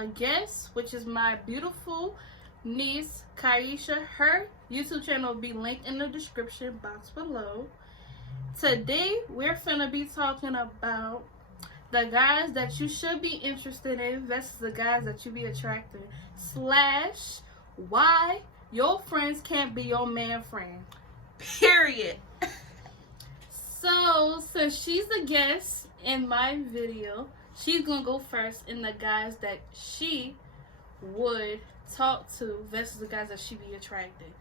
a guest, which is my beautiful niece, 𝙬𝙤𝙡𝙡. Her YouTube channel will be linked in the description box below. Today, we're finna be talking about the guys that you should be interested in versus the guys that you be attracted, / why your friends can't be your man friend. Period. So, since she's the guest in my video, she's gonna go first in the guys that she would talk to versus the guys that she be attracted.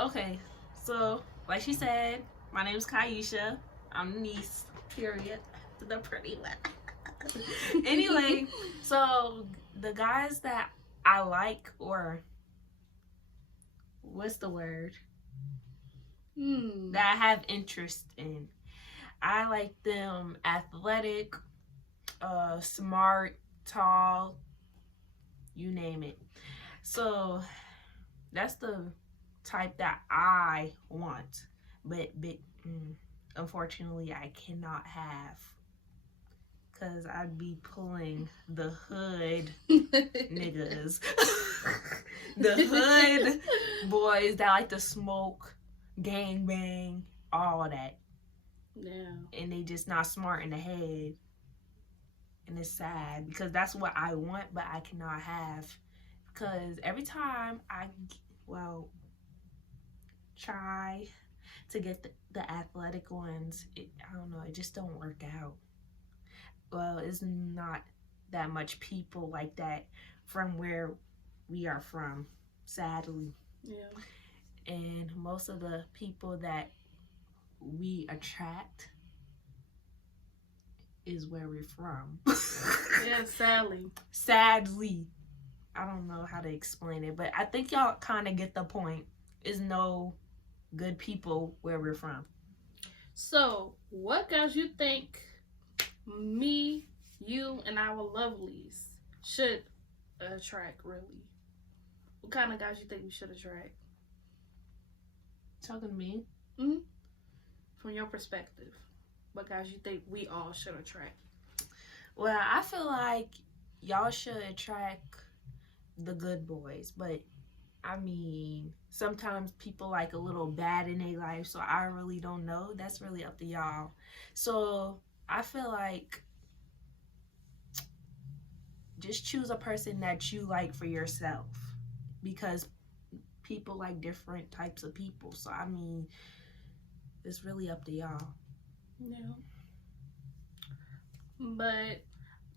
Okay, so like she said, my name is 𝙬𝙤𝙡. I'm the niece, period, to the pretty one. Anyway, so the guys that I like, or what's the word? That I have interest in. I like them athletic, smart, tall, you name it. So that's the type that I want, but unfortunately I cannot have, because I'd be pulling the hood niggas, the hood boys that like to smoke, gang bang, all that. Yeah. And they just not smart in the head. And it's sad because that's what I want, but I cannot have. Because every time I, try to get the athletic ones, I don't know, it just don't work out. Well, it's not that much people like that from where we are from, sadly. Yeah. And most of the people that we attract is where we're from. Yeah, sadly. Sadly. I don't know how to explain it, but I think y'all kind of get the point. Is no good people where we're from. So, what guys you think me, you, and our lovelies should attract, really? What kind of guys you think we should attract? Talking to me? Mm-hmm. From your perspective, what guys you think we all should attract? Well, I feel like y'all should attract the good boys, but I mean, sometimes people like a little bad in their life, so I really don't know. That's really up to y'all. So I feel like just choose a person that you like for yourself, because people like different types of people. So I mean, it's really up to y'all. Yeah. But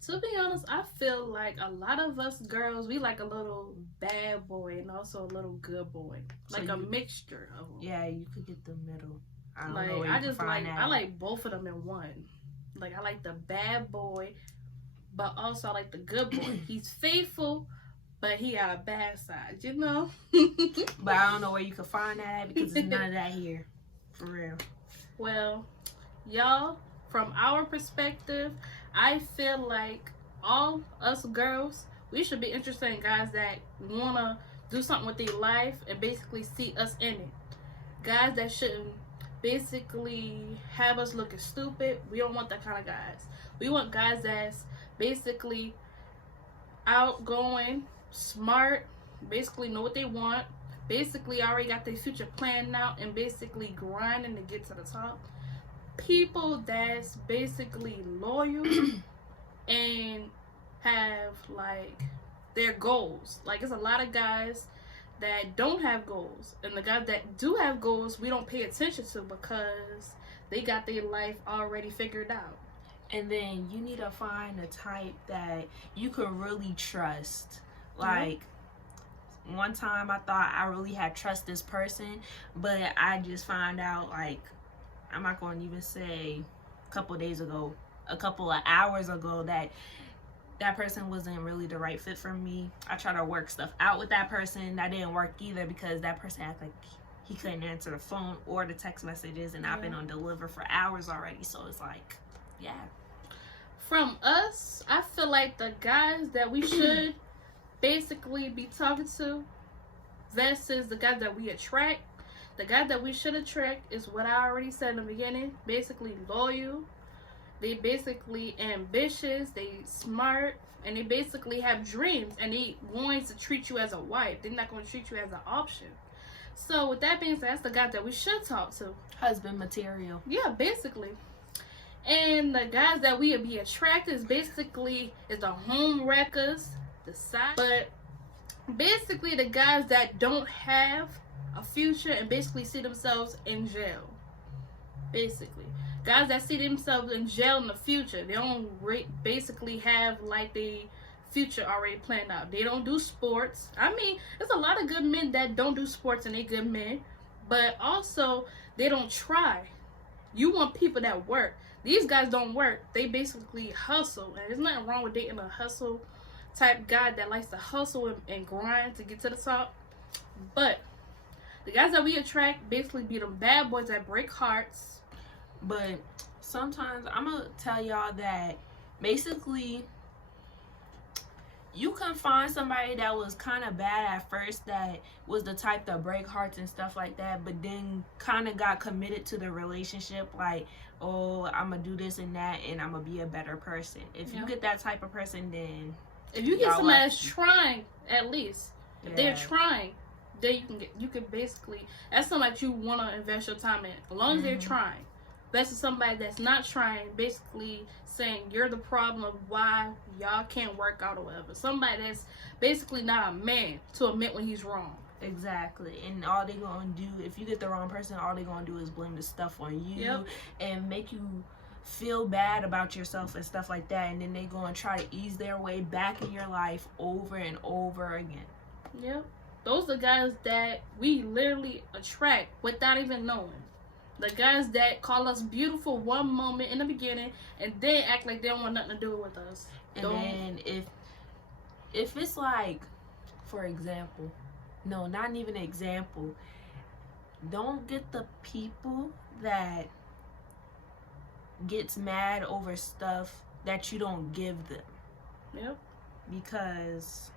to be honest, I feel like a lot of us girls, we like a little bad boy and also a little good boy. So like a mixture of them. Yeah, you could get the middle. I don't like, know where you can find that. I like both of them in one. Like, I like the bad boy, but also I like the good boy. He's faithful, but he got a bad side, you know? But I don't know where you can find that at, because there's none of that here. For real. Well, y'all, from our perspective, I feel like all us girls, we should be interested in guys that want to do something with their life and basically see us in it. Guys that shouldn't basically have us looking stupid. We don't want that kind of guys. We want guys that's basically outgoing, smart, basically know what they want, basically already got their future planned out, and basically grinding to get to the top. People that's basically loyal and have like their goals. Like, it's a lot of guys that don't have goals, and the guys that do have goals we don't pay attention to because they got their life already figured out. And then you need to find a type that you can really trust. Like, one time I thought I really had trust this person, but I just found out, like, I'm not going to even say a couple of hours ago, that person wasn't really the right fit for me. I tried to work stuff out with that person. That didn't work either, because that person acted like he couldn't answer the phone or the text messages, and I've been on deliver for hours already. So it's like, yeah. From us, I feel like the guys that we should basically be talking to versus the guys that we attract. The guy that we should attract is what I already said in the beginning. Basically loyal. They basically ambitious. They smart. and they basically have dreams, and they going to treat you as a wife. They're not going to treat you as an option. So with that being said, that's the guy that we should talk to. Husband material. Yeah, basically. And the guys that we would be attracted is the home wreckers, the side, but basically the guys that don't have a future and basically see themselves in jail. Basically, guys that see themselves in jail in the future, they don't basically have like the future already planned out. They don't do sports. I mean, there's a lot of good men that don't do sports and they good men, but also they don't try. You want people that work. These guys don't work. They basically hustle, and there's nothing wrong with dating a hustle type guy that likes to hustle and grind to get to the top. But the guys that we attract basically be them bad boys that break hearts. But sometimes I'm gonna tell y'all that basically you can find somebody that was kind of bad at first, that was the type to break hearts and stuff like that, but then kind of got committed to the relationship, like, oh, I'm gonna do this and that, and I'm gonna be a better person. If you get that type of person, then if you get somebody that's trying, at least if they're trying, then you can basically, that's somebody that you want to invest your time in, as long as they're trying. Versus somebody that's not trying, basically saying you're the problem of why y'all can't work out or whatever. Somebody that's basically not a man to admit when he's wrong. Exactly. And all they gonna do, if you get the wrong person, all they gonna do is blame the stuff on you and make you feel bad about yourself and stuff like that, and then they gonna try to ease their way back in your life over and over again. Yep. Those are the guys that we literally attract without even knowing. The guys that call us beautiful one moment in the beginning and then act like they don't want nothing to do with us. And then if it's like, for example, no, not even an example, don't get the people that gets mad over stuff that you don't give them. Yep. Because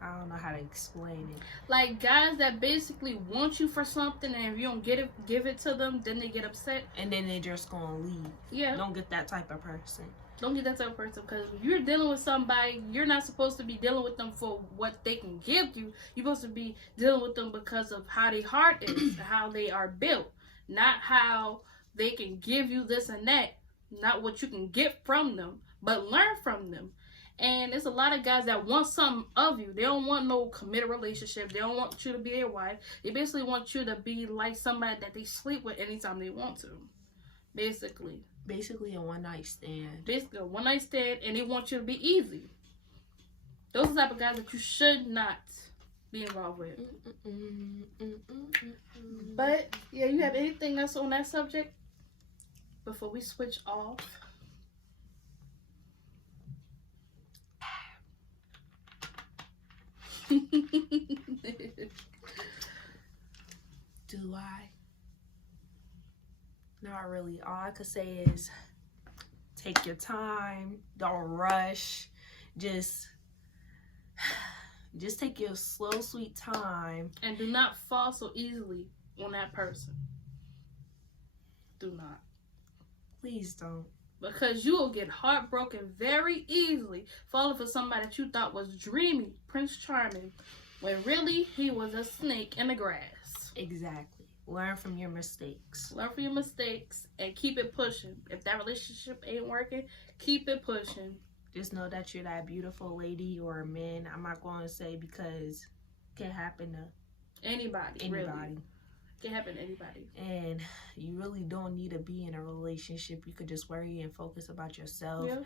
I don't know how to explain it. Like guys that basically want you for something, and if you don't give it to them, then they get upset. And then they just gonna leave. Yeah. Don't get that type of person. Don't get that type of person, because if you're dealing with somebody, you're not supposed to be dealing with them for what they can give you. You're supposed to be dealing with them because of how their heart is, how they are built, not how they can give you this and that, not what you can get from them, but learn from them. And there's a lot of guys that want something of you. They don't want no committed relationship. They don't want you to be their wife. They basically want you to be like somebody that they sleep with anytime they want to. Basically a one-night stand. Basically a one-night stand, and they want you to be easy. Those are the type of guys that you should not be involved with. But yeah, you have anything else on that subject before we switch off? Do I? Not really. All I could say is take your time, don't rush, just take your slow, sweet time, and do not fall so easily on that person. Do not. Please don't. Because you will get heartbroken very easily falling for somebody that you thought was dreamy, Prince Charming, when really he was a snake in the grass. Exactly. Learn from your mistakes. Learn from your mistakes and keep it pushing. If that relationship ain't working, keep it pushing. Just know that you're that beautiful lady or a man. I'm not going to say, because it can happen to anybody. Really. Can happen to anybody. And you really don't need to be in a relationship. You could just worry and focus about yourself. Yeah.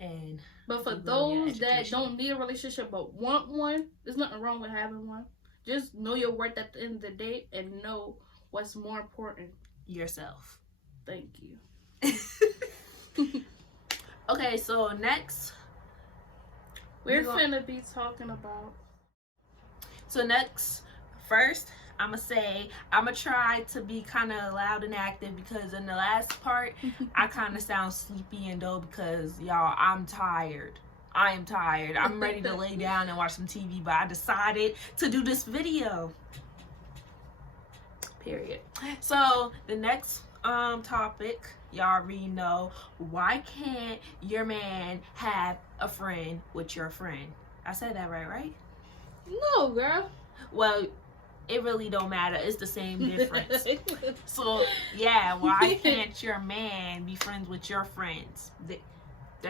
And but for those that don't need a relationship but want one, there's nothing wrong with having one. Just know your worth at the end of the day and know what's more important. Yourself. Thank you. Okay, so next we're finna be talking about. So next, first, I'm gonna try to be kind of loud and active, because in the last part I kind of sound sleepy and dull because y'all, I'm tired. I am tired. I'm ready to lay down and watch some TV, but I decided to do this video. Period. So the next topic. Y'all already know. Why can't your man have a friend with your friend? I said that right? No, girl. Well, it really don't matter. It's the same difference. So, yeah, why can't your man be friends with your friends?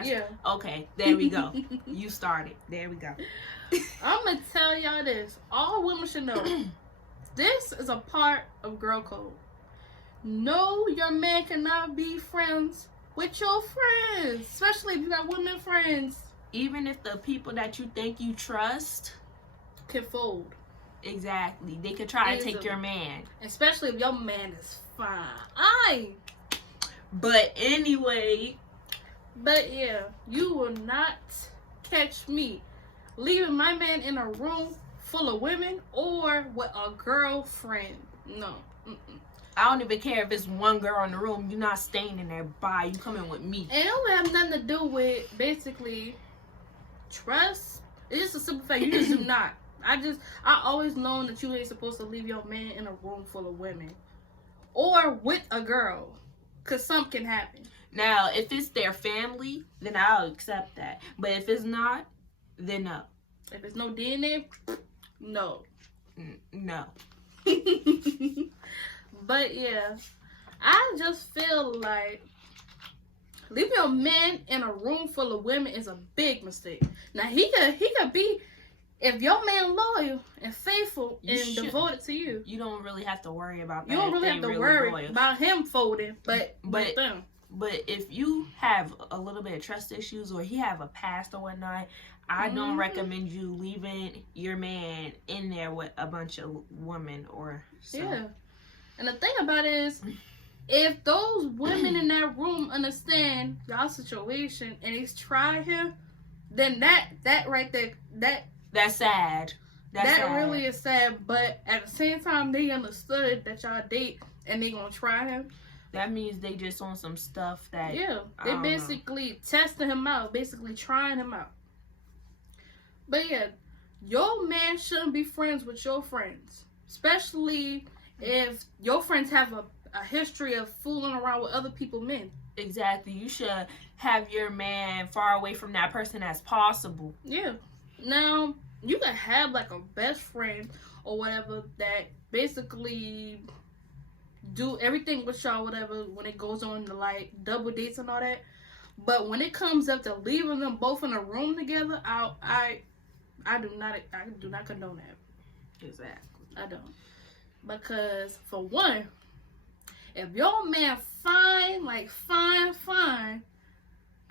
Yeah. Okay, there we go. You started. There we go. I'm going to tell y'all this. All women should know. This is a part of girl code. No, your man cannot be friends with your friends. Especially if you got women friends. Even if the people that you think you trust can fold. Exactly. They could try to take your man. Especially if your man is fine. But anyway. But yeah, you will not catch me leaving my man in a room full of women or with a girlfriend. No. I don't even care if it's one girl in the room. You're not staying in there. Bye. You coming with me. And it don't have nothing to do with basically trust. It's just a simple fact. You just do not. I always known that you ain't supposed to leave your man in a room full of women or with a girl, because something can happen. Now, if it's their family, then I'll accept that. But if it's not, then no. If it's no DNA, no. No. But yeah, I just feel like leaving your man in a room full of women is a big mistake. Now he could be, if your man loyal and faithful and devoted to you, you don't really have to worry about that. You don't really have to worry about him folding, but them. But if you have a little bit of trust issues or he have a past or whatnot, I don't recommend you leaving your man in there with a bunch of women or so. Yeah. And the thing about it is, if those women in that room understand y'all situation and they try him, then that right there, that's sad. That's sad. Really is sad. But at the same time, they understood that y'all date and they gonna try him. That means they just on some stuff that... Yeah, they basically testing him out, basically trying him out. But yeah, your man shouldn't be friends with your friends. Especially if your friends have a history of fooling around with other people's men. Exactly. You should have your man far away from that person as possible. Yeah. Now, you can have like a best friend or whatever that basically do everything with y'all, whatever, when it goes on to like double dates and all that. But when it comes up to leaving them both in a room together, I do not condone that. Exactly. I don't. Because for one, if your man fine,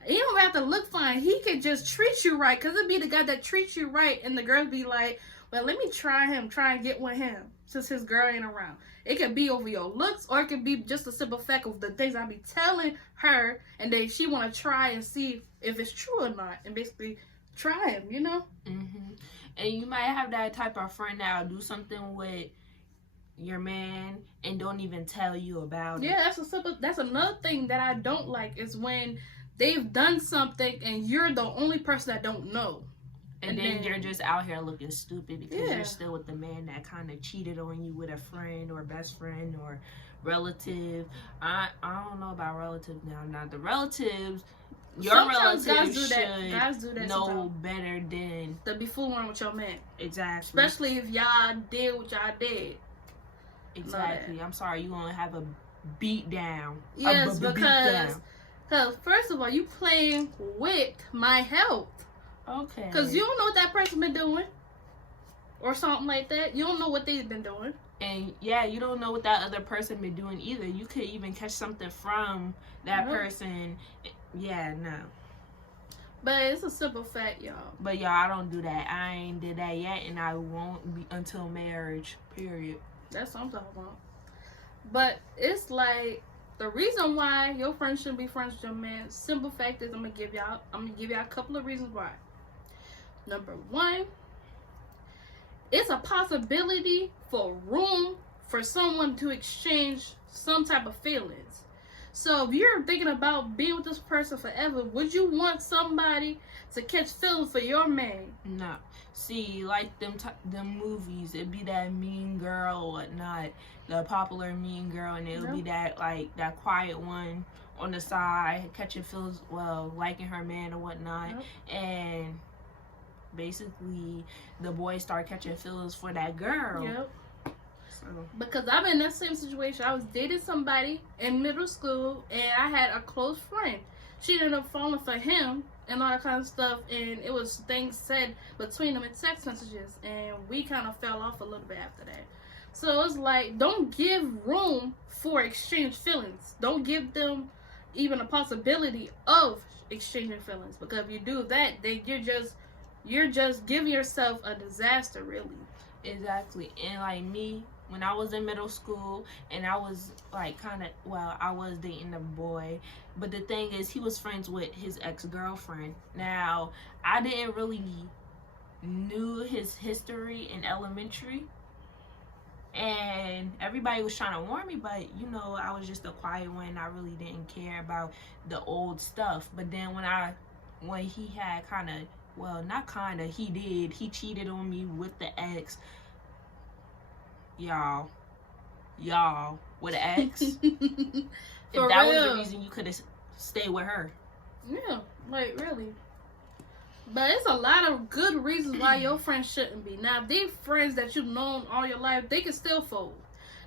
he don't have to look fine. He can just treat you right. Because it'd be the guy that treats you right and the girls be like, well, let me try and get with him since his girl ain't around. It could be over your looks, or it could be just a simple fact of the things I be telling her, and then she want to try and see if it's true or not, and basically try him, you know? Mm-hmm. And you might have that type of friend that'll do something with your man and don't even tell you about it. Yeah, that's another thing that I don't like, is when they've done something and you're the only person that don't know. And then you're just out here looking stupid because you're still with the man that kind of cheated on you with a friend or best friend or relative. I don't know about relatives now. Now the relatives, your sometimes relatives guys do that know sometimes. better than to be fooling around with your man. Exactly. Especially if y'all did what y'all did. Exactly. I'm sorry, you gonna have a beat down. Yes, because first of all, you playing with my health. Okay. Because you don't know what that person been doing. Or something like that. You don't know what they've been doing. And yeah, you don't know what that other person been doing either. You could even catch something from that person. Yeah, no. But it's a simple fact, y'all. But y'all, I don't do that. I ain't did that yet, and I won't be until marriage, period. That's what I'm talking about. But it's like, the reason why your friend shouldn't be friends with your man, simple fact is I'm gonna give y'all a couple of reasons why. Number one, it's a possibility for room for someone to exchange some type of feelings. So if you're thinking about being with this person forever, would you want somebody to catch feelings for your man? No. see, like them movies, it'd be that mean girl or whatnot, the popular mean girl, and it'll be that like that quiet one on the side, catching feels, well, liking her man or whatnot, and basically the boys start catching feelings for that girl. So. Because I'm in that same situation. I was dating somebody in middle school, and I had a close friend. She ended up falling for him and all that kind of stuff, and it was things said between them in text messages, and we kind of fell off a little bit after that. So it's like, don't give room for exchange feelings. Don't give them even a possibility of exchanging feelings, because if you do that, then you're just giving yourself a disaster, really. Exactly. And like me, when I was in middle school, and I was like I was dating a boy, but the thing is, he was friends with his ex-girlfriend. Now, I didn't really knew his history in elementary, and everybody was trying to warn me, but you know, I was just a quiet one. I really didn't care about the old stuff. But then when he had he cheated on me with the ex. Y'all with an ex. If that was the reason, you could have stayed with her. Yeah, like really. But it's a lot of good reasons why your friends shouldn't be. Now, if they friends that you've known all your life, they can still fold.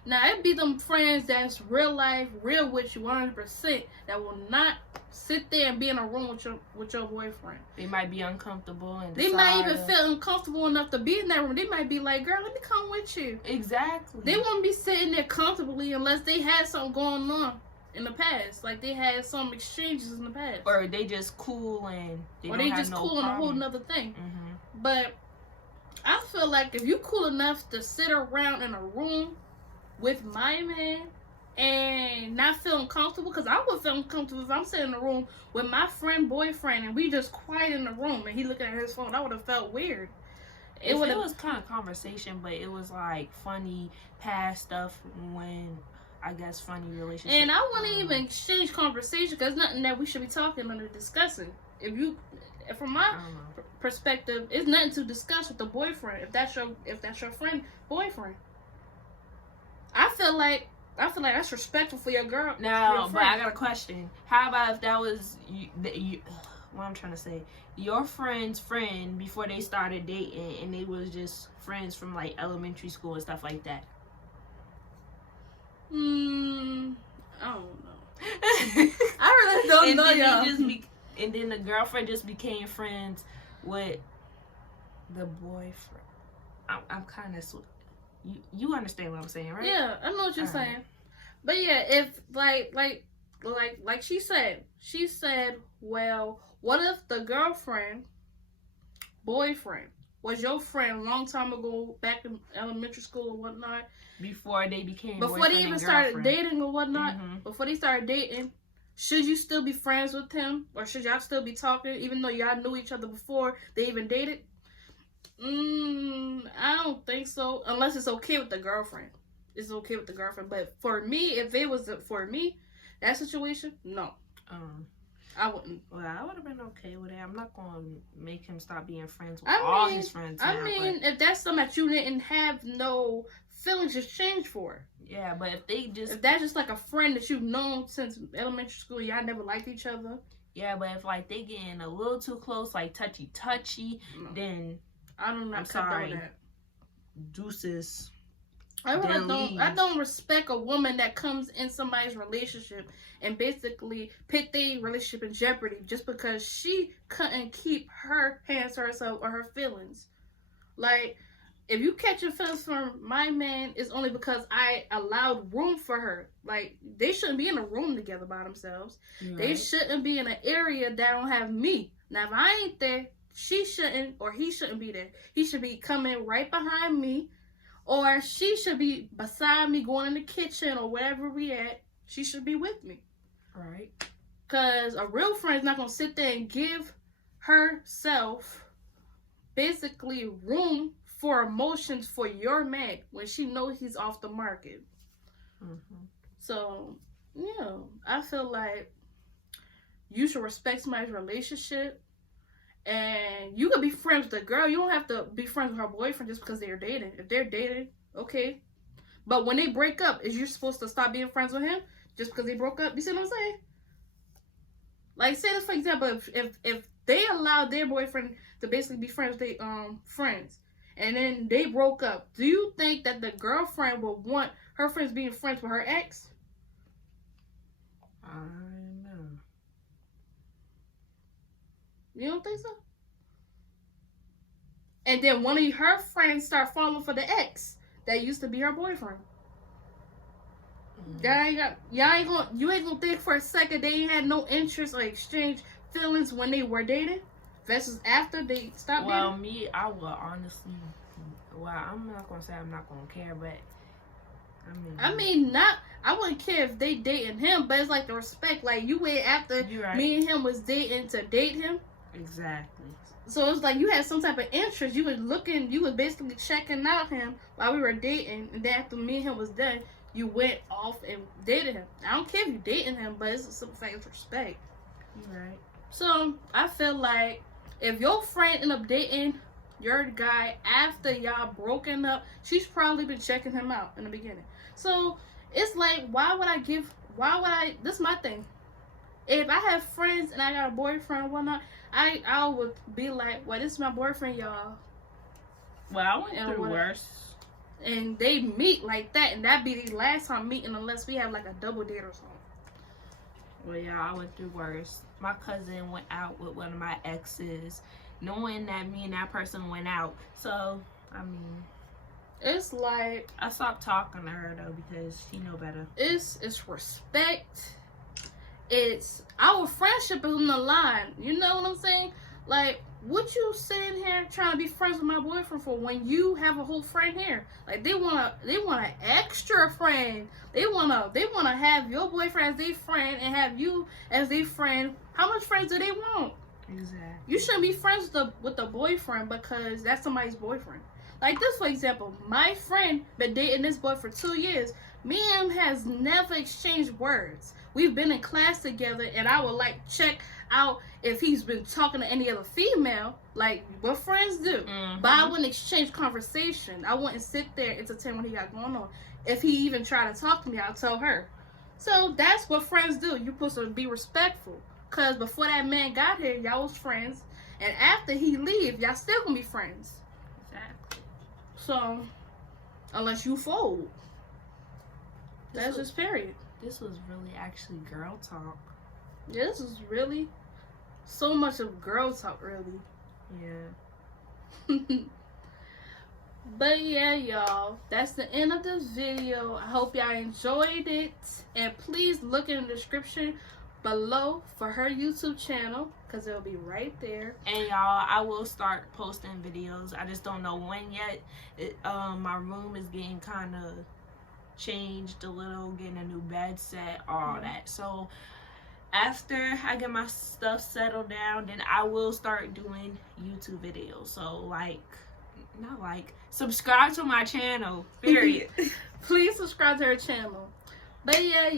Now, it be them friends that's real life, real with you 100%, that will not sit there and be in a room with your boyfriend. They might be uncomfortable, and they might even feel uncomfortable enough to be in that room. They might be like, girl, let me come with you. Exactly. They won't be sitting there comfortably unless they had something going on in the past, like they had some exchanges in the past, or they just cool and they just cool on a whole nother thing. But I feel like if you cool enough to sit around in a room with my man and not feeling comfortable, because I would feel uncomfortable if I'm sitting in a room with my boyfriend and we just quiet in the room and he looking at his phone. I would have felt weird. It was kind of conversation, but it was like funny past stuff, when I guess funny relationships. And I wouldn't even exchange conversation, because nothing that we should be talking or discussing. From my perspective, it's nothing to discuss with the boyfriend. If that's your friend boyfriend, I feel like that's respectful for your girl. Now, but I got a question. How about if that was you? What I'm trying to say, your friend's friend before they started dating, and they was just friends from like elementary school and stuff like that. I don't know. I really don't know, y'all. And then the girlfriend just became friends with the boyfriend. I'm kind of you understand what I'm saying, right? Yeah, I know what you're saying. But yeah, if like she said, well, what if the boyfriend was your friend a long time ago, back in elementary school or whatnot, before they became before they even started dating or whatnot, before they started dating, should you still be friends with him, or should y'all still be talking even though y'all knew each other before they even dated? I don't think so, unless it's okay with the girlfriend. It's okay with the girlfriend, but for me, if it was for me, that situation, no. I wouldn't. Well, I would have been okay with it. I'm not going to make him stop being friends with all his friends now, if that's something that you didn't have no feelings exchanged for. Yeah, but if that's just like a friend that you've known since elementary school, y'all never liked each other. Yeah, but if like they getting a little too close, like touchy, then I'm sorry. Deuces. I don't respect a woman that comes in somebody's relationship and basically put their relationship in jeopardy just because she couldn't keep her hands to herself or her feelings. Like, if you catch your feelings from my man, it's only because I allowed room for her. Like, they shouldn't be in a room together by themselves. Right. They shouldn't be in an area that don't have me. Now, if I ain't there, she shouldn't, or he shouldn't be there. He should be coming right behind me, or she should be beside me, going in the kitchen or wherever we at. She should be with me. Right. Because a real friend is not going to sit there and give herself basically room for emotions for your man when she knows he's off the market. So, yeah, I feel like you should respect somebody's relationship And you could be friends with a girl. You don't have to be friends with her boyfriend just because they're dating. If they're dating, okay. But when they break up, is you supposed to stop being friends with him just because they broke up? You see what I'm saying? Like, say this for example, if they allowed their boyfriend to basically be friends with their friends, and then they broke up, do you think that the girlfriend would want her friends being friends with her ex? I know. You don't think so? And then one of her friends start falling for the ex that used to be her boyfriend. You ain't gonna think for a second they ain't had no interest or exchange feelings when they were dating versus after they stopped dating? Well, me, I would honestly. Well, I'm not gonna say I'm not gonna care, but I wouldn't care if they dating him, but it's like the respect. Like, you wait after right. me and him was dating to date him. Exactly. So it's like you had some type of interest. You was basically checking out him while we were dating, and then after me and him was done, you went off and dated him. I don't care if you dating him, but it's some fact of respect. Right. So I feel like if your friend end up dating your guy after y'all broken up, she's probably been checking him out in the beginning. So it's like, this is my thing. If I have friends and I got a boyfriend or whatnot, I would be like, well, this is my boyfriend, y'all. Well, I went through worse. And they meet like that, and that'd be the last time meeting unless we have like a double date or something. Well, yeah, I went through worse. My cousin went out with one of my exes, knowing that me and that person went out. So, it's like, I stopped talking to her though because she know better. It's respect. It's our friendship is on the line. You know what I'm saying? Like, what you sitting here trying to be friends with my boyfriend for when you have a whole friend here? Like, they want an extra friend. They wanna have your boyfriend as their friend and have you as their friend. How much friends do they want? Exactly. You shouldn't be friends with the boyfriend because that's somebody's boyfriend. Like this, for example, my friend been dating this boy for 2 years. Me and him has never exchanged words. We've been in class together, and I would like check out if he's been talking to any other female, like what friends do. Mm-hmm. But I wouldn't exchange conversation. I wouldn't sit there and entertain what he got going on. If he even tried to talk to me, I'll tell her. So that's what friends do. You're supposed to be respectful. Because before that man got here, y'all was friends. And after he leave, y'all still gonna be friends. Exactly. So, unless you fold. That's just period. This was really actually girl talk. Yeah, this is really so much of girl talk, really. Yeah. But yeah, y'all, that's the end of this video. I hope y'all enjoyed it. And please look in the description below for her YouTube channel, because it'll be right there. And y'all, I will start posting videos. I just don't know when yet. My room is getting kind of changed a little, getting a new bed set, all that. So after I get my stuff settled down, then I will start doing YouTube videos. So subscribe to my channel, period. Please subscribe to her channel. But yeah,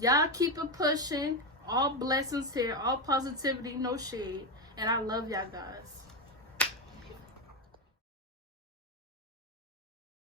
y'all keep it pushing. All blessings here, all positivity, no shade. And I love y'all guys.